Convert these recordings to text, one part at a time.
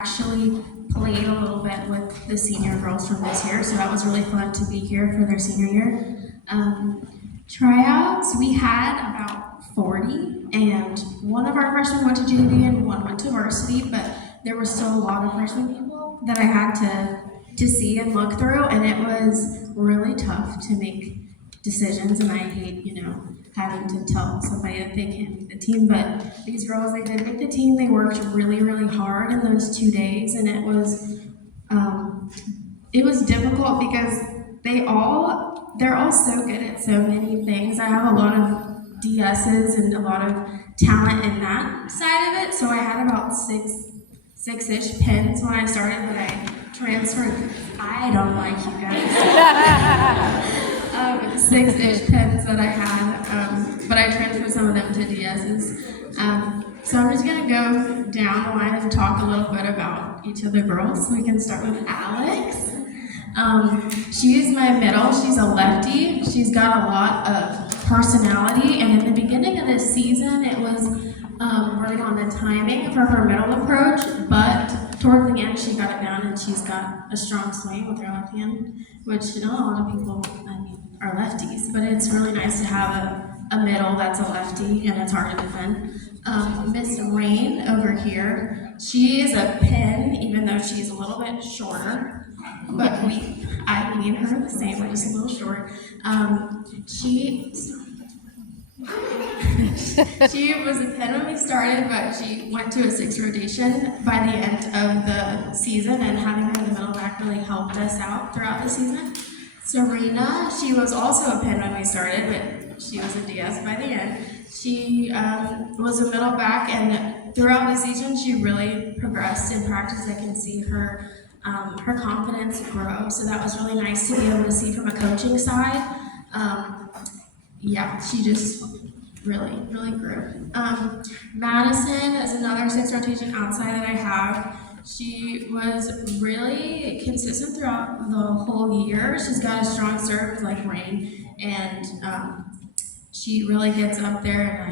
Actually played a little bit with the senior girls from this year, so that was really fun to be here for their senior year. Tryouts, we had about 40, and one of our freshmen went to JV and one went to varsity, but there was still a lot of freshman people that I had to see and look through, and it was really tough to make decisions, and I hate, having to tell somebody that they can't make the team, but these girls, they did make the team. They worked really, really hard in those 2 days, and um, it was difficult because they're all so good at so many things. I have a lot of DSs and a lot of talent in that side of it, so I had about six-ish pins when I started, but I transferred. I don't like you guys. 6-ish pins that I had, but I transferred some of them to DSs. So I'm just gonna go down the line and talk a little bit about each of the girls. So we can start with Alex. She's my middle. She's a lefty. She's got a lot of personality, and in the beginning of this season, it was working on the timing for her middle approach, but towards the end, she got it down, and she's got a strong swing with her left hand, which a lot of people, are lefties, but it's really nice to have a middle that's a lefty, and it's hard to defend. Miss Rayne over here, she is a pin, even though she's a little bit shorter, but I need her the same, we're just a little short. She was a pin when we started, but she went to a 6 rotation by the end of the season, and having her in the middle back really helped us out throughout the season. Serena, she was also a pin when we started, but she was a DS by the end. She was a middle back, and throughout the season, she really progressed in practice. I can see her confidence grow, so that was really nice to be able to see from a coaching side. She just really, really grew. Madison is another 6 rotation outside that I have. She was really consistent throughout the whole year. She's got a strong serve like Rayne, and she really gets up there.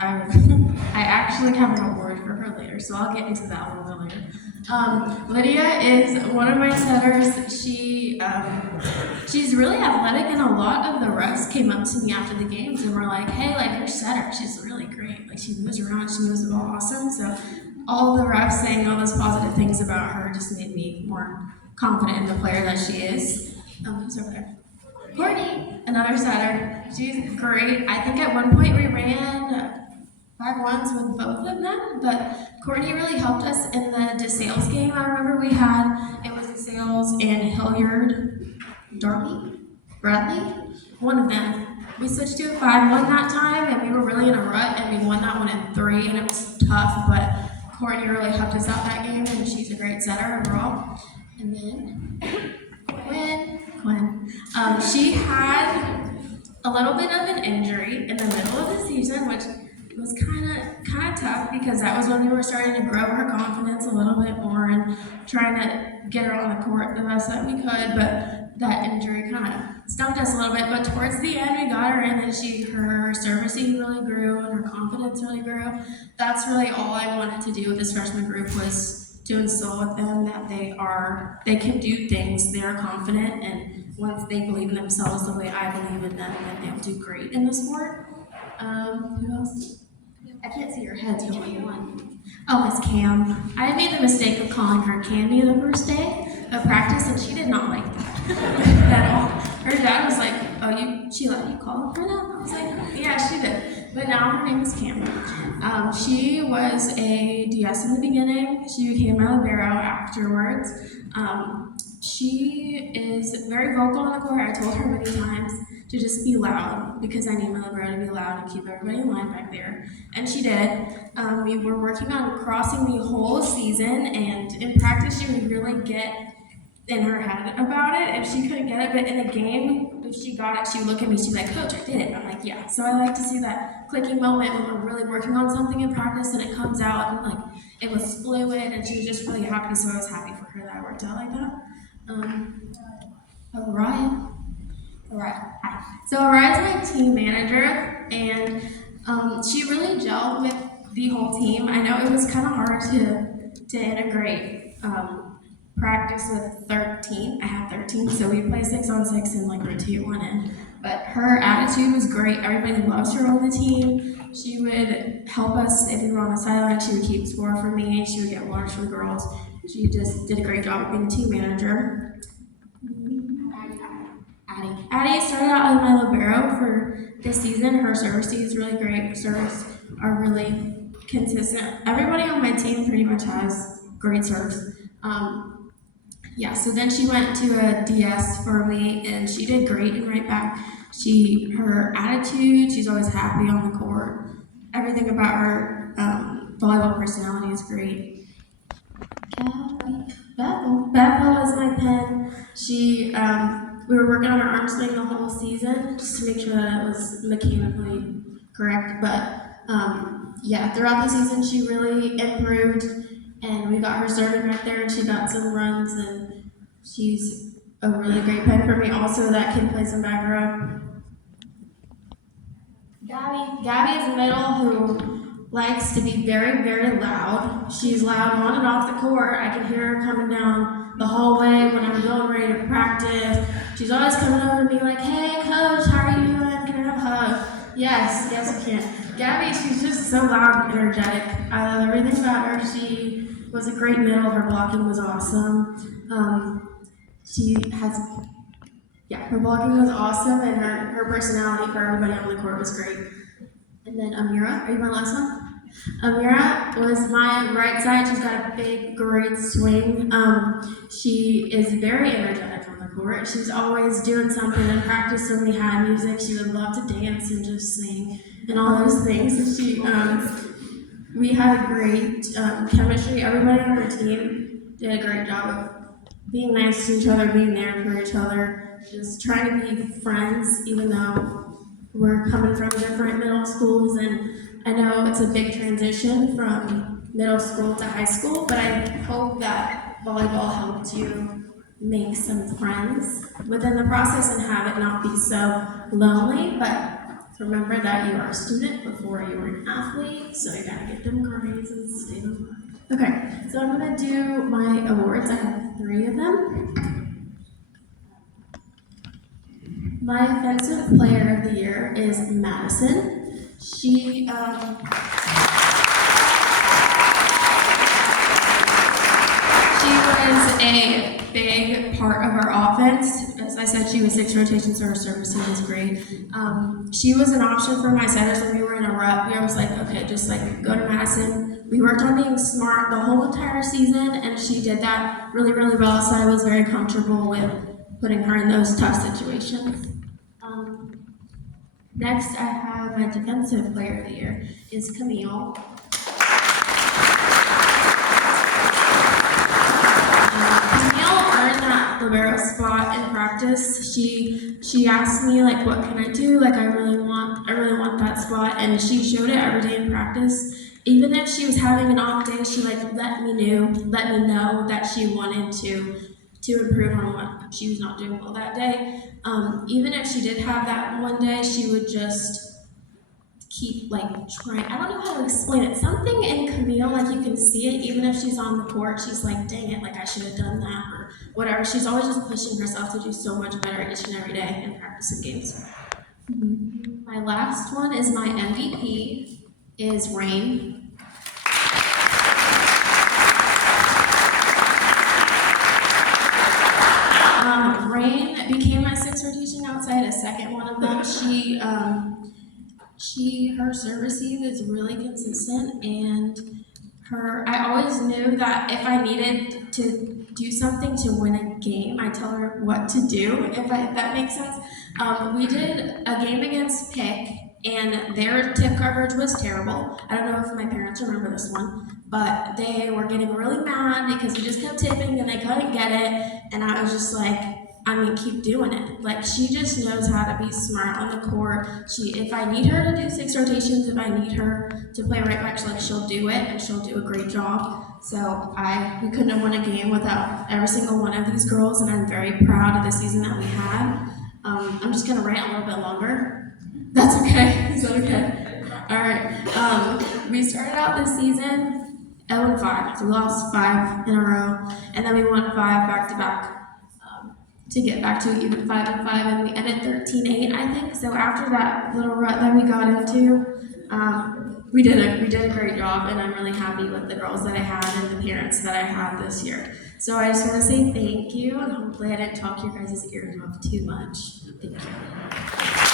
And I actually have an award for her later, so I'll get into that a little bit later. Lydia is one of my setters. She's really athletic, and a lot of the refs came up to me after the games and were like, "Hey, like your setter, she's really great. Like she moves around, she moves the ball awesome." So all the refs saying all those positive things about her just made me more confident in the player that she is. Who's over there? Courtney, another setter. She's great. I think at one point we ran 5-1s with both of them, but Courtney really helped us in the DeSales game. I remember it was DeSales and Hilliard, Bradley, one of them. We switched to a 5-1 that time, and we were really in a rut, and we won that one in 3, and it was tough, but Courtney really helped us out that game, and she's a great setter overall. And then Quinn. She had a little bit of an injury in the middle of the season, which was kind of tough because that was when we were starting to grow her confidence a little bit more and trying to get her on the court the best that we could. But that injury kind of stumped us a little bit. But towards the end, we got her in, and her servicing really grew and her confidence really grew. That's really all I wanted to do with this freshman group was to instill with them that they can do things, they're confident, and once they believe in themselves the way I believe in them, then they'll do great in the sport. Who else? I can't see your heads, but one. Oh, Miss Cam. I made the mistake of calling her Candy the first day of practice, and she did not like that at all. Her dad was like, "Oh, she let you call her that?" I was like, "Yeah, she did." But now her name is Cam. She was a DS in the beginning. She became a libero afterwards. She is very vocal on the court. I told her many times to just be loud because I need my libero to be loud and keep everybody in line back there. And she did. We were working on crossing the whole season, and in practice she would really get in her head about it, and she couldn't get it, but in a game, if she got it, she would look at me, she'd be like, "Coach, I did it." I'm like, "Yeah." So I like to see that clicking moment when we're really working on something in practice and it comes out and like it was fluid, and she was just really happy, so I was happy for her that it worked out like that. Orion. Hi. So Orion's my team manager, and she really gelled with the whole team. I know it was kind of hard to to integrate practice with 13. I have 13, so we play 6-on-6 and like rotate one in. But her attitude was great. Everybody loves her on the team. She would help us if we were on the sideline. She would keep score for me. She would get waters for the girls. She just did a great job of being a team manager. Addie started out as my libero for this season. Her service is really great. Her serves are really consistent. Everybody on my team pretty much has great serves. So then she went to a DS for me, and she did great and right back. Her attitude, she's always happy on the court. Everything about her volleyball personality is great. Bethel is my pen. We were working on her arm swing the whole season just to make sure that it was mechanically correct. But throughout the season she really improved, and we got her serving right there, and she got some runs, and she's a really great pen for me also that can play some back row. Gabby is a middle who likes to be very, very loud. She's loud on and off the court. I can hear her coming down the hallway when I'm going ready to practice. She's always coming over to me like, "Hey, coach, how are you doing? Can I have a hug?" Yes, you can. Gabby, she's just so loud and energetic. I love everything about her. She was a great middle. Her blocking was awesome. Her blocking was awesome, and her personality for everybody on the court was great. And then Amira, are you my last one? Amira was my right side. She's got a big, great swing. She is very energetic on the court. She's always doing something in practice. When we had music, she would love to dance and just sing and all those things. We had a great chemistry. Everybody on our team did a great job of being nice to each other, being there for each other, just trying to be friends, even though we're coming from different middle schools. And I know it's a big transition from middle school to high school, but I hope that volleyball helped you make some friends within the process and have it not be so lonely. But remember that you are a student before you are an athlete, so you gotta get them grades and stay them. Okay, so I'm gonna do my awards. I have 3 of them. My offensive player of the year is Madison. She was a big part of our offense. As I said, she was 6 rotations, so her service was great. She was an option for my setters when we were in a rut. We were always like, okay, just like go to Madison. We worked on being smart the whole entire season, and she did that really, really well, so I was very comfortable with putting her in those tough situations. Next, I have my defensive player of the year is Camille. Libero spot in practice. She asked me like, what can I do? Like I really want that spot, and she showed it every day in practice. Even if she was having an off day, she like let me know that she wanted to improve on what she was not doing well that day. Even if she did have that one day, she would just keep like trying. I don't know how to explain it. Something in Camille, like you can see it, even if she's on the court, she's like, dang it, like I should have done that or whatever. She's always just pushing herself to do so much better each and every day in practice and games. My last one is my MVP is Rayne. Rayne became my 6th rotation outside, a second one of them. Her service is really consistent, and I always knew that if I needed to do something to win a game, I tell her what to do, if that makes sense. We did a game against Pick, and their tip coverage was terrible. I don't know if my parents remember this one, but they were getting really mad because we just kept tipping and they couldn't get it, and I was just like, keep doing it. Like, she just knows how to be smart on the court. If I need her to do 6 rotations, if I need her to play right back, she'll do it, and she'll do a great job. So we couldn't have won a game without every single one of these girls, and I'm very proud of the season that we had. I'm just gonna rant a little bit longer. That's okay. Is that okay? All right. We started out this season 0-5. So we lost 5 in a row, and then we won 5 back to back to get back to even 5-5, and we ended 13-8, I think. So after that little rut that we got into, we did a great job, and I'm really happy with the girls that I had and the parents that I had this year. So I just want to say thank you, and hopefully I didn't talk your guys' ears off too much. Thank you.